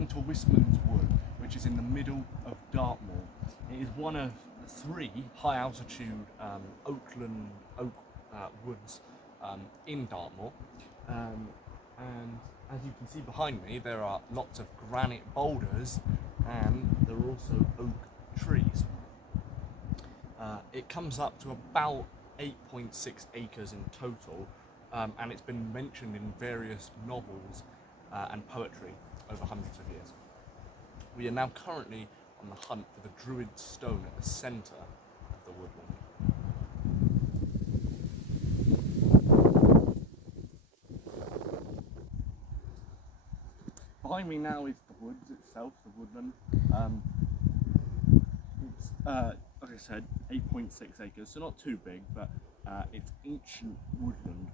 come to Wistmans Wood, which is in the middle of Dartmoor. It is one of 3 high-altitude oak woods in Dartmoor, and as you can see behind me, there are lots of granite boulders, and there are also oak trees. It comes up to about 8.6 acres in total, and it's been mentioned in various novels and poetry over hundreds of years. We are now currently on the hunt for the Druid stone at the centre of the woodland. Behind me now is the woods itself, the woodland. It's, like I said, 8.6 acres, so not too big, but it's ancient woodland.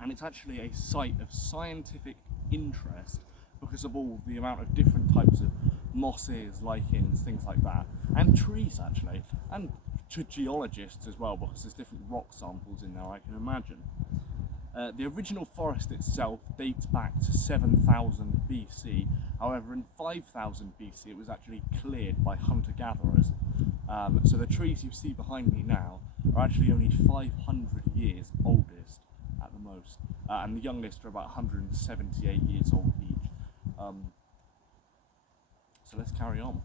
And it's actually a site of scientific interest because of all the amount of different types of mosses, lichens, things like that, and trees actually, and to geologists as well, because there's different rock samples in there, I can imagine. The original forest itself dates back to 7000 BC. However, in 5000 BC it was actually cleared by hunter-gatherers. So the trees you see behind me now are actually only 500 years oldest at the most, and the youngest are about 178 years old each. So let's carry on.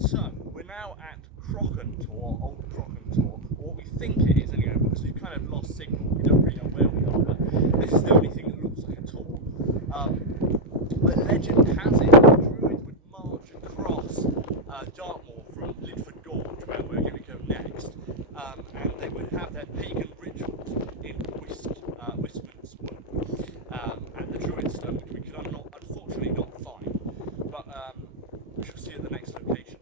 So, we're now at Old Crocantor, or what we think it is anyway, because we've kind of lost signal, we don't really know where we are, but this is the only thing that looks like a tor. But legend has it that the Druids would march across Dartmoor from Lydford Gorge, where we're going to go next, and they would have their pagan rituals in Wistmans Wood, at the Druid stone, which we could unfortunately not find, but we shall see at the next location.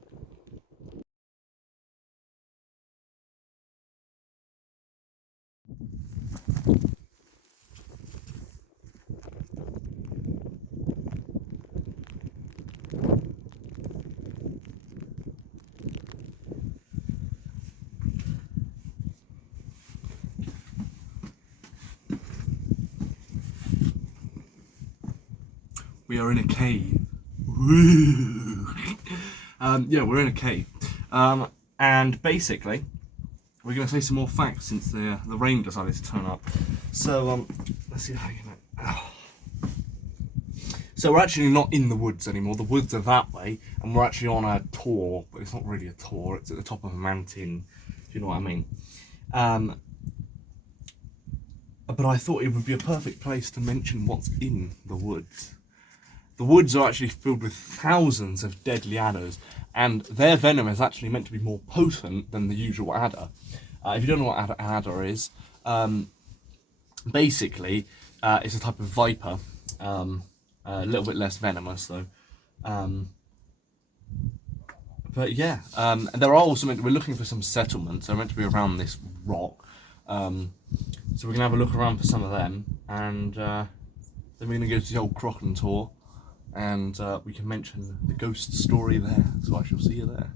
We are in a cave. Yeah, we're in a cave. And basically, we're going to say some more facts since the rain decided to turn up. So, let's see how you know. So we're actually not in the woods anymore. The woods are that way, and we're actually on a tor, but it's not really a tor. It's at the top of a mountain, if you know what I mean. But I thought it would be a perfect place to mention what's in the woods. The woods are actually filled with thousands of deadly adders, and their venom is actually meant to be more potent than the usual adder. If you don't know what an adder is, basically it's a type of viper, a little bit less venomous though. But yeah, there are also we're looking for some settlements. They're meant to be around this rock, so we're gonna have a look around for some of them, and then we're gonna go to the Old Crocantor. And we can mention the ghost story there, so I shall see you there.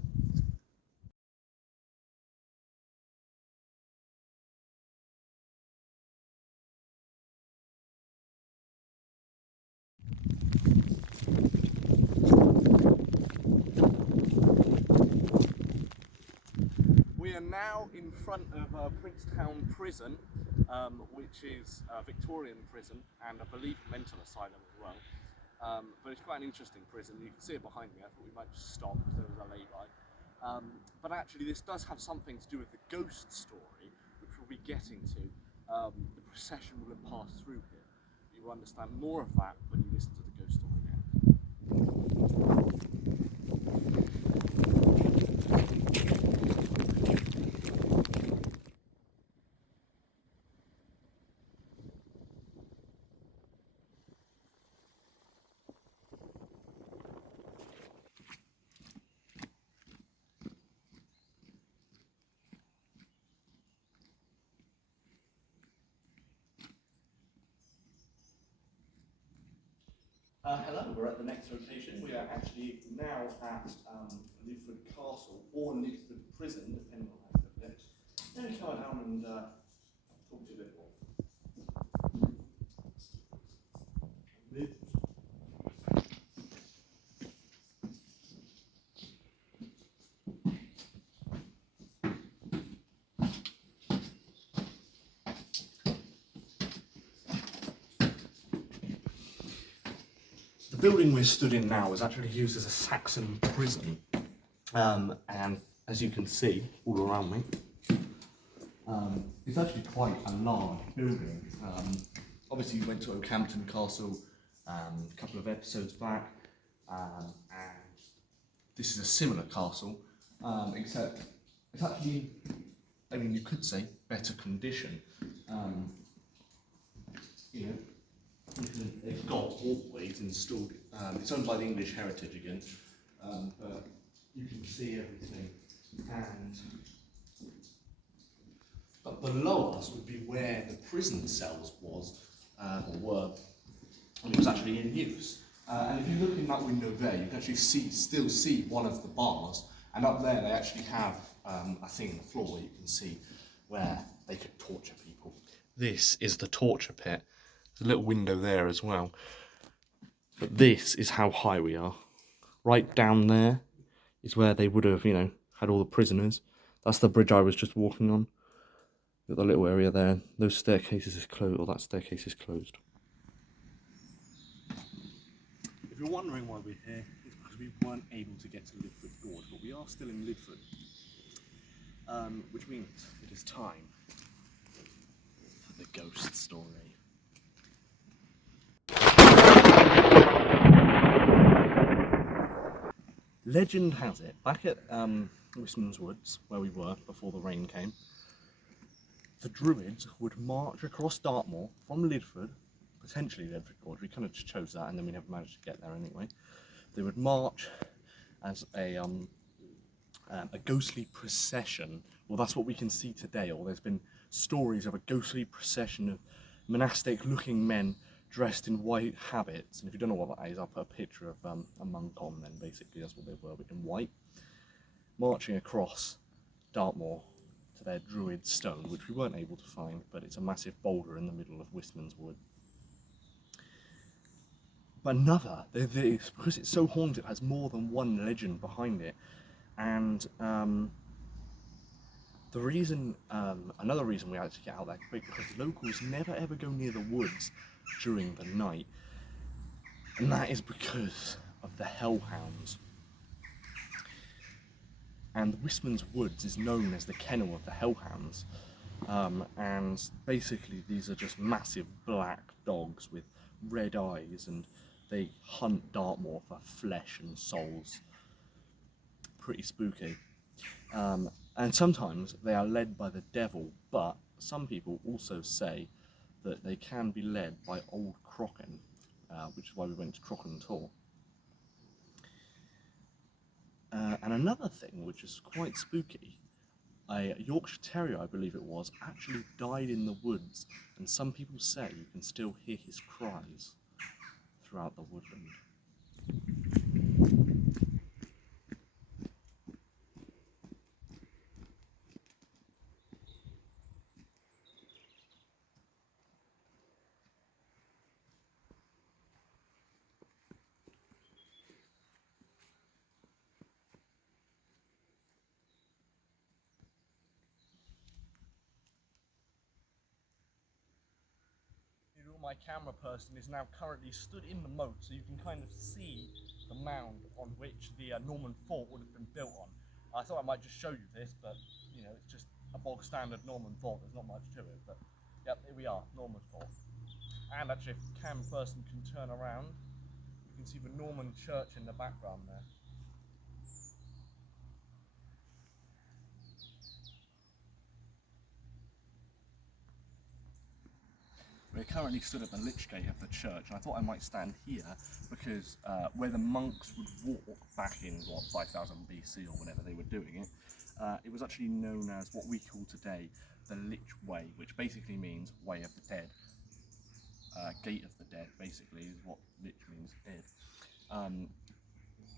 We are now in front of Princetown Prison, which is a Victorian prison and I believe a mental asylum as well. But it's quite an interesting prison. You can see it behind me. I thought we might just stop because there was a lay-by. But actually this does have something to do with the ghost story, which we'll be getting to. The procession will have passed through here. You will understand more of that when you listen to the ghost story now. Hello, we're at the next location. We are actually now at Lydford Castle or Lydford Prison, depending on how you look at it. Let me come down and talk to you a bit more. The building we're stood in now was actually used as a Saxon prison, and as you can see all around me, it's actually quite a large building. Obviously, you went to Oakhampton Castle a couple of episodes back, and this is a similar castle, except it's actually, I mean, you could say better condition. You know, it's got walkways installed. It's owned by the English Heritage again, but you can see everything. But below us would be where the prison cells was, or were, and it was actually in use. And if you look in that window there, you can actually still see one of the bars, and up there they actually have a thing on the floor where you can see where they could torture people. This is the torture pit. There's a little window there as well. But this is how high we are. Right down there is where they would have, had all the prisoners. That's the bridge I was just walking on. Got the little area there. Those staircases is closed, or that staircase is closed. If you're wondering why we're here, it's because we weren't able to get to Lydford Gorge, but we are still in Lydford. Which means it is time for the ghost story. Legend has it, back at Wistmans Woods, where we were before the rain came, the Druids would march across Dartmoor from Lydford, potentially Lydford Gorge. We kind of just chose that and then we never managed to get there anyway. They would march as a ghostly procession. Well, that's what we can see today, or there's been stories of a ghostly procession of monastic-looking men dressed in white habits. And if you don't know what that is, I'll put a picture of a monk on then, basically. That's what they were, in white. Marching across Dartmoor to their druid stone, which we weren't able to find, but it's a massive boulder in the middle of Wistman's Wood. But because it's so haunted, it has more than one legend behind it. And another reason we had to get out there quick, because locals never ever go near the woods during the night. And that is because of the hellhounds. And Wistman's Woods is known as the kennel of the hellhounds. And basically these are just massive black dogs with red eyes, and they hunt Dartmoor for flesh and souls. Pretty spooky. And sometimes they are led by the devil, but some people also say that they can be led by old Crocken, which is why we went to Crocken Tor. And another thing which is quite spooky, a Yorkshire Terrier, I believe it was, actually died in the woods, and some people say you can still hear his cries throughout the woodland. My camera person is now currently stood in the moat, so you can kind of see the mound on which the Norman fort would have been built on. I thought I might just show you this, but it's just a bog standard Norman fort. There's not much to it, but yep, here we are, Norman fort. And actually, if the camera person can turn around, you can see the Norman church in the background there. We're currently stood at the lich gate of the church, and I thought I might stand here because where the monks would walk back in 5000 BC or whenever they were doing it, it was actually known as what we call today the Lich Way, which basically means Way of the Dead. Gate of the Dead, basically, is what Lich means dead.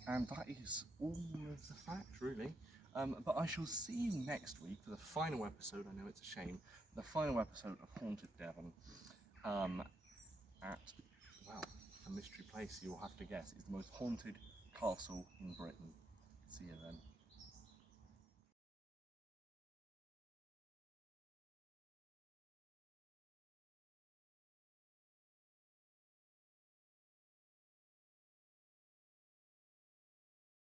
And that is all of the facts, really. But I shall see you next week for the final episode. I know it's a shame. The final episode of Haunted Devon. At, well, a mystery place you'll have to guess is the most haunted castle in Britain. See you then.